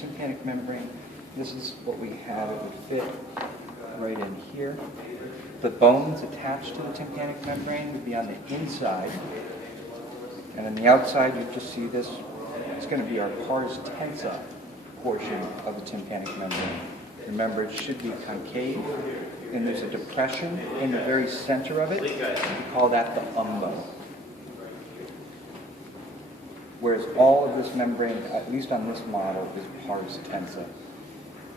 tympanic membrane. This is what we have. It would fit right in here. The bones attached to the tympanic membrane would be on the inside. And on the outside, you just see this. It's going to be our pars tensa portion of the tympanic membrane. Remember, it should be concave, and there's a depression in the very center of it. We call that the umbo. Whereas all of this membrane, at least on this model, is pars tensa.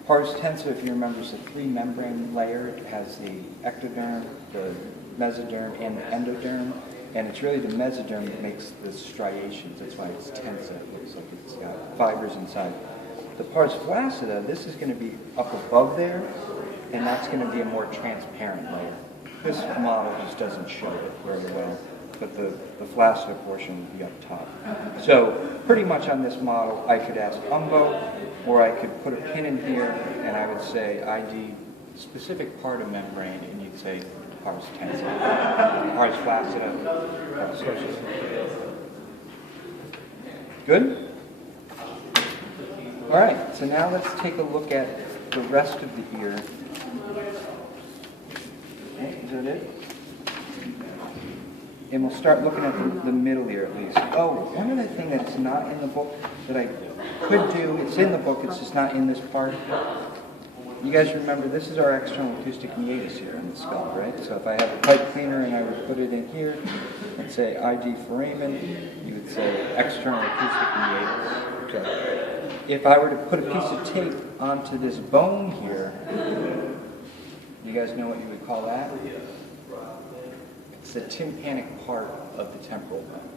Pars tensa, if you remember, is a three-membrane layer. It has the ectoderm, the mesoderm, and the endoderm. And it's really the mesoderm that makes the striations. That's why it's tensa. It looks like it's got fibers inside. The pars flaccida, this is going to be up above there, and that's going to be a more transparent layer. This model just doesn't show it very well, but the flaccida portion would be up top. So pretty much on this model, I could ask umbo, or I could put a pin in here, and I would say ID specific part of membrane, and you'd say pars tensa, pars flaccida, pars flaccida. Good? All right, so now let's take a look at the rest of the ear. Okay, is that it? And we'll start looking at the middle ear at least. Oh, one other thing that's not in the book that I could do, it's in the book, it's just not in this part. You guys remember, this is our external acoustic meatus here in the skull, right? So if I have a pipe cleaner and I would put it in here and say ID foramen, you would say external acoustic meatus. Okay. If I were to put a piece of tape onto this bone here, you guys know what you would call that? It's the tympanic part of the temporal bone.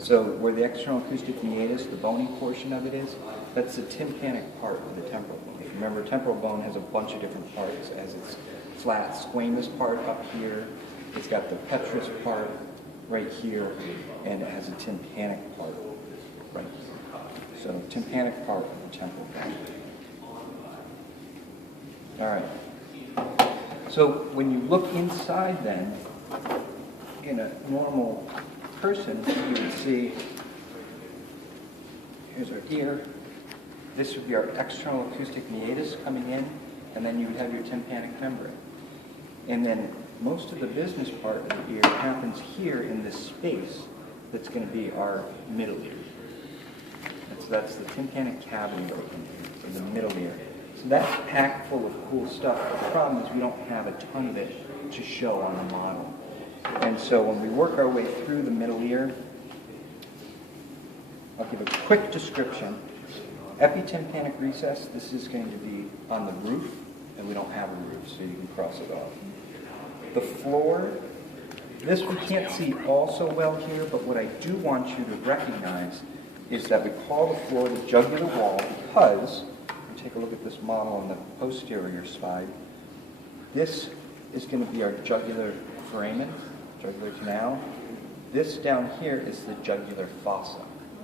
So where the external acoustic meatus, the bony portion of it is, that's the tympanic part of the temporal bone. If you remember, temporal bone has a bunch of different parts. It has its flat squamous part up here. It's got the petrous part right here, and it has a tympanic part right here. So tympanic part of the temporal bone. All right. So when you look inside then, in a normal person, you would see, here's our ear. This would be our external acoustic meatus coming in, and then you would have your tympanic membrane. And then most of the business part of the ear happens here in this space that's going to be our middle ear. That's the tympanic cavity right in here, so the middle ear. So that's packed full of cool stuff. The problem is we don't have a ton of it to show on the model. And so when we work our way through the middle ear, I'll give a quick description. Epitympanic recess, this is going to be on the roof, and we don't have a roof, so you can cross it off. The floor, this we can't see all so well here, but what I do want you to recognize is that we call the floor the jugular wall because, take a look at this model on the posterior side, this is going to be our jugular foramen, jugular canal. This down here is the jugular fossa.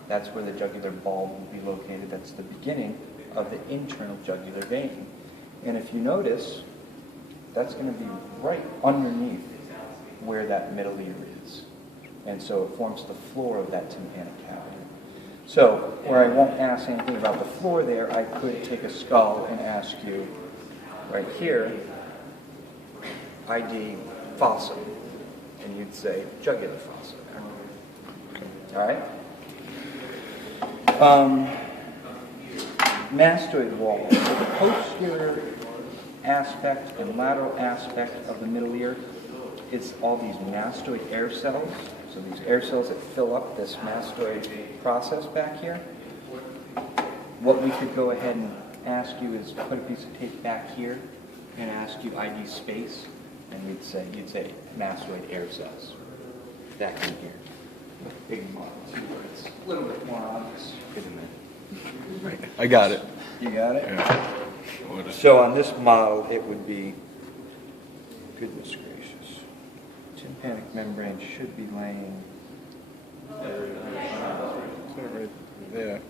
That's where the jugular bulb will be located. That's the beginning of the internal jugular vein. And if you notice, that's going to be right underneath where that middle ear is. And so it forms the floor of that tympanic cavity. So, where I won't ask anything about the floor there, I could take a skull and ask you, right here, ID fossa. And you'd say jugular fossa there. All right? Mastoid wall. So the posterior aspect and lateral aspect of the middle ear is all these mastoid air cells. So these air cells that fill up this mastoid process back here. What we could go ahead and ask you is put a piece of tape back here and ask you ID space, and you'd say mastoid air cells. Back in here. With big models. It's a little bit more obvious. Right. I got it. You got it? Yeah. So on this model, it would be, goodness gracious, tympanic membrane should be laying Right there.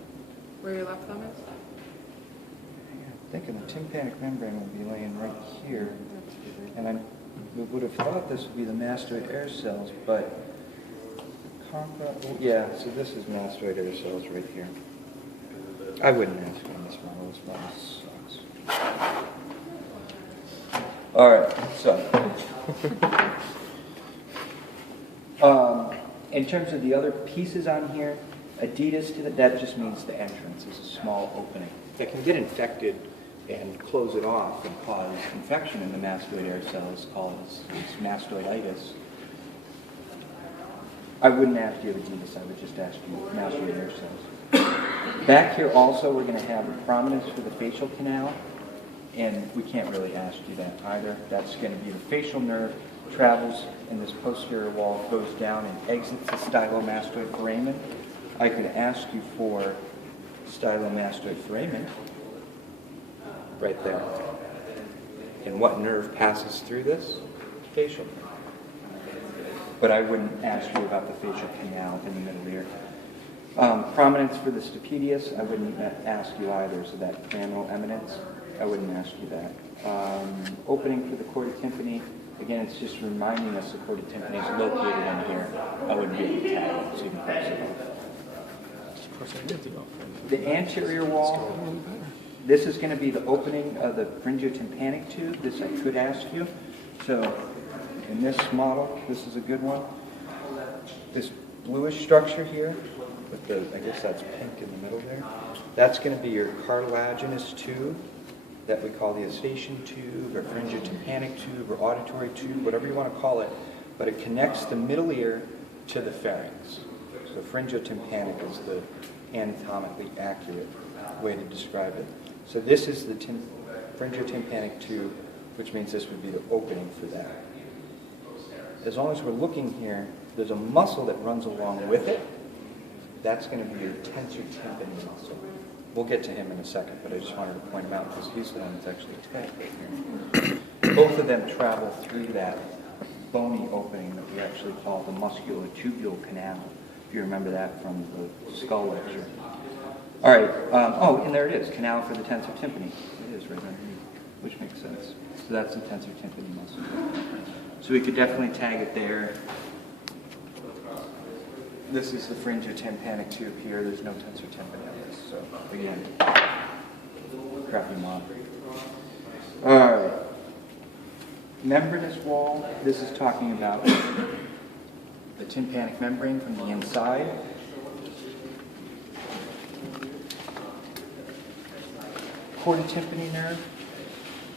Where your left thumb is? I'm thinking the tympanic membrane would be laying right here. And I would have thought this would be the mastoid air cells, but yeah, so this is mastoid air cells right here. I wouldn't ask on this this one sucks. All right, so. In terms of the other pieces on here, Adidas, that just means the entrance is a small opening. That can get infected and close it off and cause infection in the mastoid air cells, cause mastoiditis. I wouldn't ask you Adidas, I would just ask you mastoid air cells. Back here also we're going to have a prominence for the facial canal, and we can't really ask you that either. That's going to be the facial nerve, travels in this posterior wall, goes down and exits the stylomastoid foramen. I could ask you for stylomastoid foramen right there. And what nerve passes through this? Facial nerve. But I wouldn't ask you about the facial canal in the middle ear. Prominence for the stapedius, I wouldn't ask you either, so that laminal eminence, I wouldn't ask you that. Opening for the chordotympany, again, it's just reminding us the chordotympany is located in here. I wouldn't be able to tag it, so you can cross it off. The anterior wall, this is going to be the opening of the pharyngotympanic tube. This I could ask you. So in this model, this is a good one. This bluish structure here, with the, I guess that's pink in the middle there, that's going to be your cartilaginous tube that we call the eustachian tube, or pharyngotympanic tube, or auditory tube, whatever you want to call it, but it connects the middle ear to the pharynx. So pharyngotympanic is the anatomically accurate way to describe it. So this is the pharyngotympanic tube, which means this would be the opening for that. As long as we're looking here, there's a muscle that runs along with it. That's going to be your tensor tympani muscle. We'll get to him in a second, but I just wanted to point him out because he's the one that's actually tagged here. Both of them travel through that bony opening that we actually call the musculotubular canal, if you remember that from the skull lecture. All right, and there it is, canal for the tensor tympani. It is right underneath, which makes sense. So that's the tensor tympani muscle. So we could definitely tag it there. This is the pharyngotympanic tube here. There's no tensor tympani on this. So again, crappy model. All right. Membranous wall. This is talking about the tympanic membrane from the inside. Chordotympany nerve.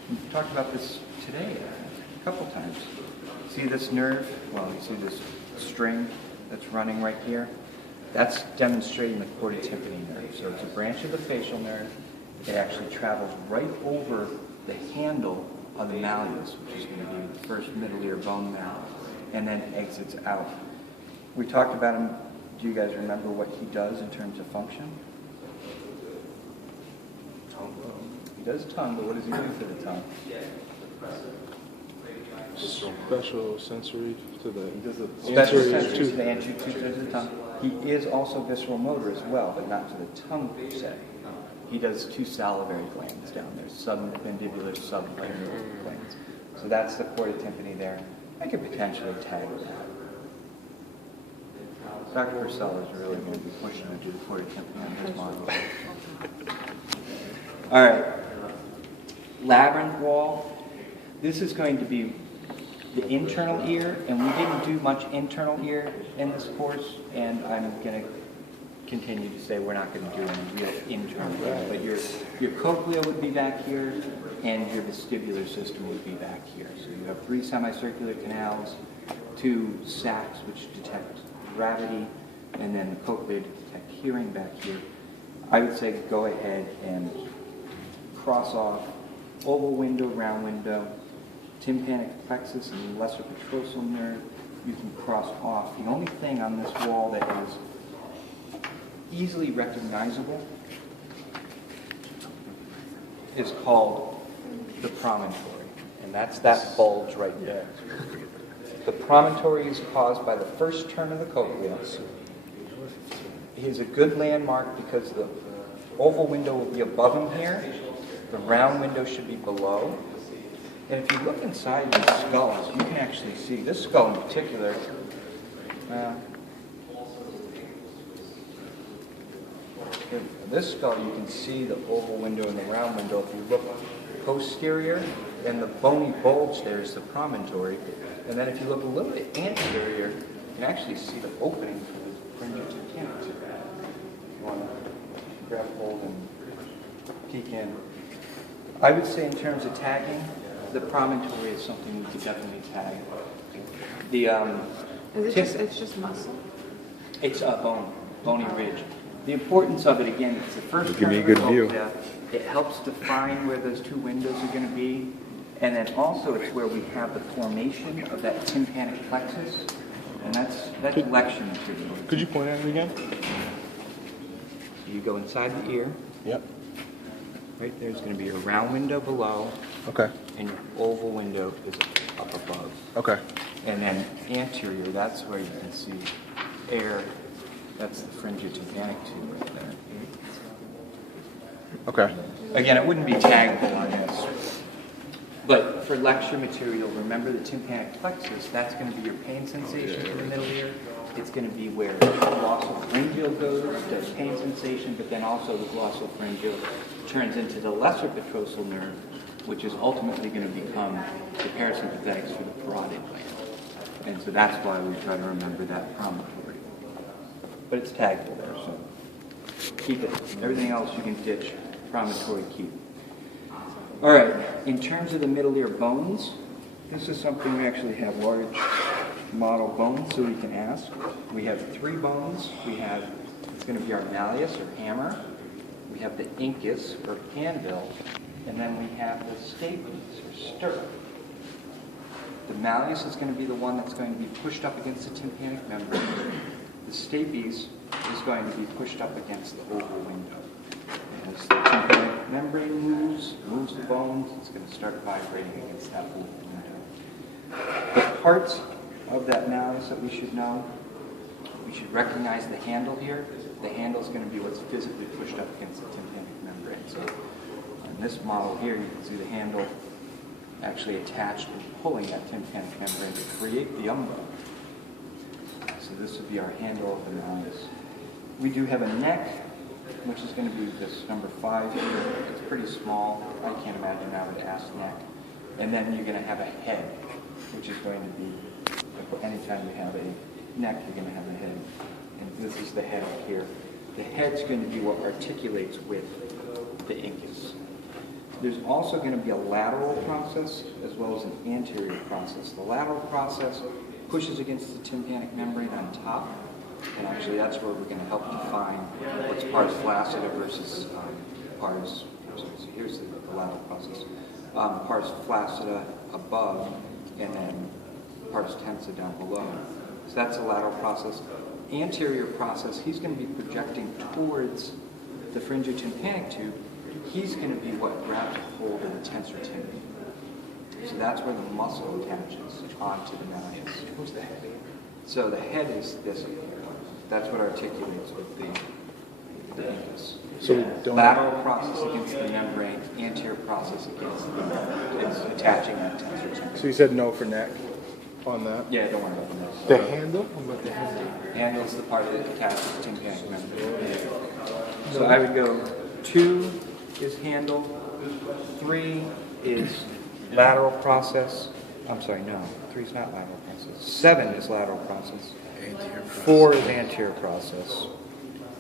We've talked about this today a couple times. See this nerve? Well, you see this string that's running right here? That's demonstrating the chordotympany nerve. So it's a branch of the facial nerve. It actually travels right over the handle of the malleus, which is going to be the first middle ear bone marrow, and then exits out. We talked about him. Do you guys remember what he does in terms of function? He does tongue, but what does he do for the tongue? Special sensory to the Special anterior sensory to tooth. the anterior tooth of the tongue. He is also visceral motor as well, but not to the tongue per se. He does two salivary glands down there, submandibular, sublingual glands. So that's the chordotympany there. I could potentially tag that. Dr. Purcell is really going to be pushing to do the chordotympany on his model. All right. Labyrinth wall. This is going to be the internal ear, and we didn't do much internal ear in this course, and I'm going to continue to say we're not going to do any real internal ear, but your cochlea would be back here, and your vestibular system would be back here. So you have 3 semicircular canals, 2 sacs which detect gravity, and then the cochlea to detect hearing back here. I would say go ahead and cross off oval window, round window, tympanic plexus and lesser petrosal nerve. You can cross off. The only thing on this wall that is easily recognizable is called the promontory, and that's that bulge right there. The promontory is caused by the first turn of the cochlea. He's a good landmark because the oval window will be above him here. The round window should be below. And if you look inside these skulls, you can actually see, this skull in particular, this skull, you can see the oval window and the round window. If you look posterior, then the bony bulge there is the promontory. And then if you look a little bit anterior, you can actually see the opening for the fringiotympanic tube. If you want to grab hold and peek in. I would say in terms of tagging, the promontory is something we could definitely tag. The It's just muscle? it's a bony ridge. The importance of it, again, it's the first Give me a time good we view. looked at. It helps define where those two windows are going to be. And then also it's where we have the formation of that tympanic plexus. And that's lecture material. Could you point at it again? You go inside the ear. Yep. Right there's going to be a round window below. Okay. And your oval window is up above. Okay. And then anterior, that's where you can see air. That's the fringiotympanic tube right there. Okay. Again, it wouldn't be taggable on this. But for lecture material, remember the tympanic plexus, that's going to be your pain sensation for the middle ear. It's going to be where the glossopharyngeal goes, does pain sensation, but then also the glossopharyngeal turns into the lesser petrosal nerve, which is ultimately going to become the parasympathetics for the parotid gland. And so that's why we try to remember that promontory. But it's taggable there, so keep it. Everything else you can ditch, promontory keep. All right, in terms of the middle ear bones, this is something we actually have large model bones, so we can ask. We have 3 bones. We have, it's going to be our malleus or hammer. We have the incus or anvil, and then we have the stapes or stirrup. The malleus is going to be the one that's going to be pushed up against the tympanic membrane. The stapes is going to be pushed up against the oval window. As the tympanic membrane moves the bones, it's going to start vibrating against that oval window. The parts of that malleus that we should know, we should recognize the handle here. The handle is going to be what's physically pushed up against the tympanic membrane. So on this model here, you can see the handle actually attached and pulling that tympanic membrane to create the umbra. So this would be our handle of the malleus. We do have a neck, which is going to be this number 5 here. It's pretty small. I can't imagine I would ask neck. And then you're going to have a head, which is going to be, anytime you have a neck, you're going to have a head. And this is the head up here. The head's going to be what articulates with the incus. There's also going to be a lateral process as well as an anterior process. The lateral process pushes against the tympanic membrane on top, and actually that's where we're going to help define what's pars flaccida versus pars, so here's the lateral process. Pars flaccida above, and then pars tensa down below. So that's the lateral process. Anterior process, he's going to be projecting towards the fringiotympanic tube. He's going to be what grabs a hold of the tensor tympan. So that's where the muscle attaches onto the malleus. Who's the head? So the head is this up here. That's what articulates with the incus. So we don't Lateral process against the membrane, anterior process against the, it's attaching that tensor tympan. So you said no for neck on that? Yeah, don't worry about this. The handle? What about the handle? Handle's the part that attaches the tympanic membrane. So I would go 2 is handle, 3 is lateral process. I'm sorry, no, 3 is not lateral process. 7 is lateral process. 4 is anterior process.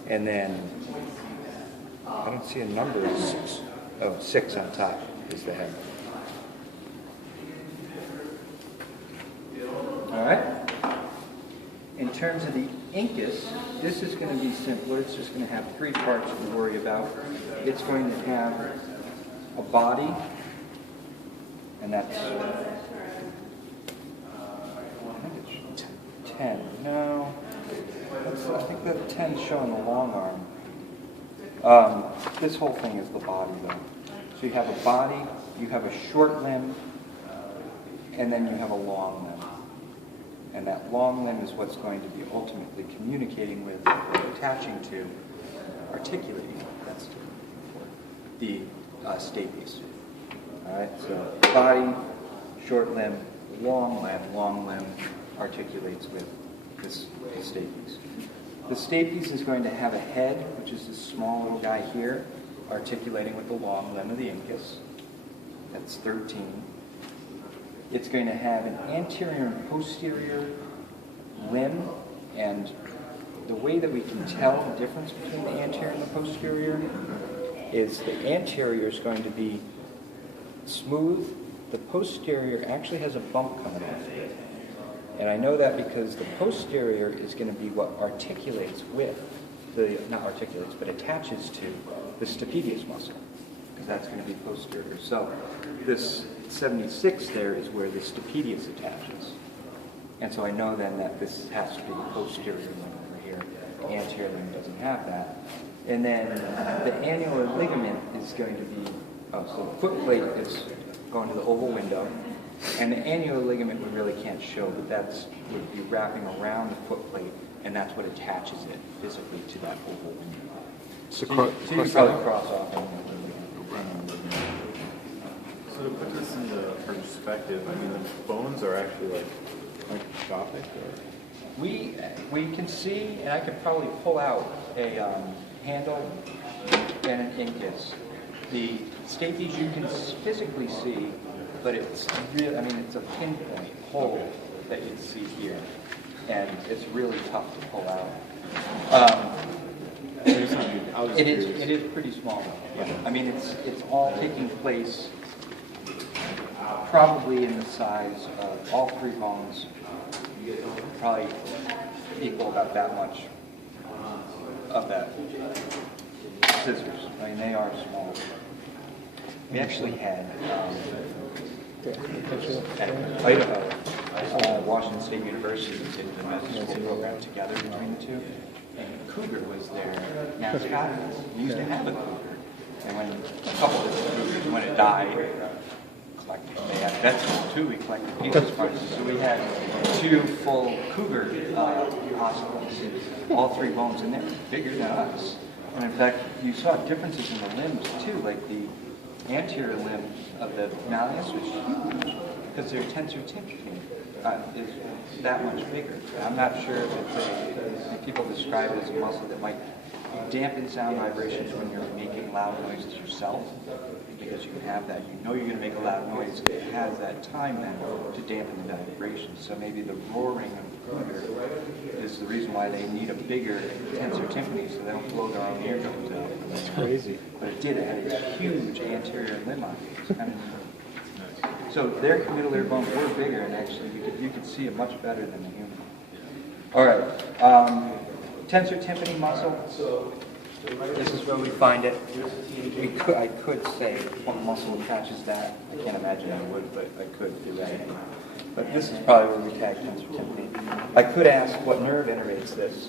And then, I don't see a number. 6. Oh, 6 on top is the head. All right. In terms of the incus, this is going to be simpler. It's just going to have 3 parts to worry about. It's going to have a body, and that's, I think it's 10. No, I think that 10 is showing the long arm. This whole thing is the body, though. So you have a body, you have a short limb, and then you have a long limb. And that long limb is what's going to be ultimately communicating with, attaching to, articulating. That's the stapes. All right, so body, short limb, long limb articulates with the stapes. The stapes is going to have a head, which is this small little guy here, articulating with the long limb of the incus. That's 13. It's going to have an anterior and posterior limb, and the way that we can tell the difference between the anterior and the posterior is the anterior is going to be smooth. The posterior actually has a bump coming off of it. And I know that because the posterior is going to be what articulates with the, not articulates, but attaches to the stapedius muscle, because that's going to be posterior. So this 76 there is where the stapedius attaches. And so I know then that this has to be the posterior limb over here. The anterior limb doesn't have that. And then the annular ligament is going to be, so the foot plate is going to the oval window. And the annular ligament we really can't show, but that's would be wrapping around the foot plate, and that's what attaches it physically to that oval window. So, So you can probably cross off on So to put this into perspective, I mean, the bones are actually like microscopic, or? We can see, and I could probably pull out a handle and an incus. The stapes you can physically see, but it's really, I mean, it's a pinpoint hole that you see here, and it's really tough to pull out. It is pretty small. Yeah. I mean, it's all taking place probably in the size of all three bones, probably equal about that much of that scissors. I mean, they are small. We actually had at Idaho, Washington State University did the medical school program together between the two, and Cougar was their mascot. We used to have a cougar, and when a couple of the cougars, when it died, they had vets too. We collected penis parts, so we had 2 full cougar hospitals. All 3 bones, and they're bigger than us. And in fact, you saw differences in the limbs too, like the anterior limb of the malleus was huge because their tensor tympani is that much bigger. I'm not sure if people describe it as a muscle that might dampen sound vibrations when you're making loud noises yourself, because you can have that. You know you're going to make a loud noise. It has that time then to dampen the vibrations. So maybe the roaring of the cougar is the reason why they need a bigger tensor tympani so they don't blow their own eardrums out. That's crazy. But it did. It had a huge anterior limb on it. It was kind of, so their middle ear bones were bigger, and actually you could see it much better than the human. All right. Tensor tympani muscle. This is where we find it. I could say what muscle attaches that. I can't imagine I would, but I could do that. But this is probably where we tag tensor tympani. I could ask what nerve innervates this,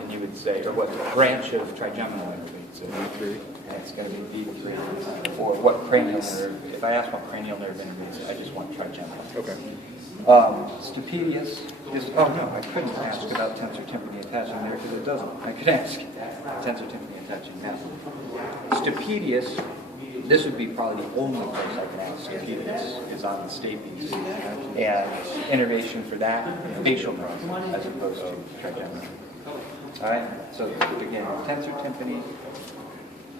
and you would say, or what branch of trigeminal innervates it. V3. And it's going to be V3. Or what cranial nerve. If I ask what cranial nerve innervates it, I just want trigeminal. Okay. Stapedius is, oh no, I couldn't ask about tensor tympani attaching there because it doesn't. I could ask tensor tympani attaching now. Stapedius, this would be probably the only place I can ask stapedius is on the stapes. And innervation for that, facial nerve, as opposed to trigeminal. Alright, so again, tensor tympani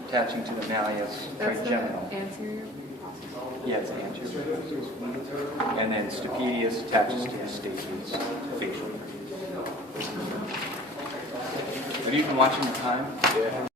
attaching to the malleus, trigeminal. That's the anterior. Yeah, it's anterior. And then stapedius attaches to the stapes, facial. Have you been watching the time? Yeah.